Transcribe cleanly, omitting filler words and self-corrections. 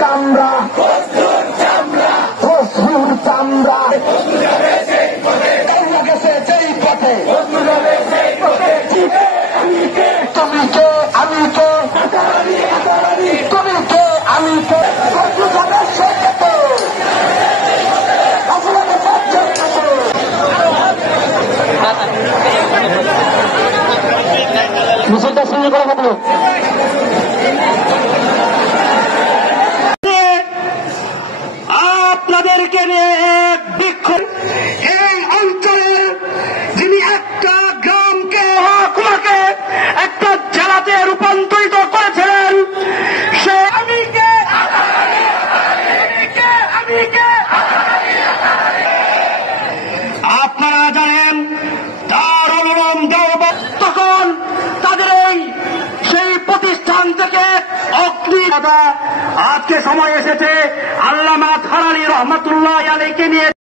কামরা ফসলুর চামড়া গেছে যেই পথে তুমি কে আমি কে তুমি কে আমি কে মিছিলটা শুরু করা হবে। আপনাদেরকে নিয়ে এক বিক্ষোভ এই অঞ্চলের যিনি একটা গ্রামকে হাকুমাকে একটা জেলাতে রূপান্তরিত করেছিলেন সে আমি কে আপনারা জানেন তার অনুরোধ দেওয়া তখন তাদের এই সেই প্রতিষ্ঠান থেকে অগ্নিদাতা আজকে সময় এসেছে আল্লামা থারানী রহমতুল্লাহ আলাইহিকে নিয়ে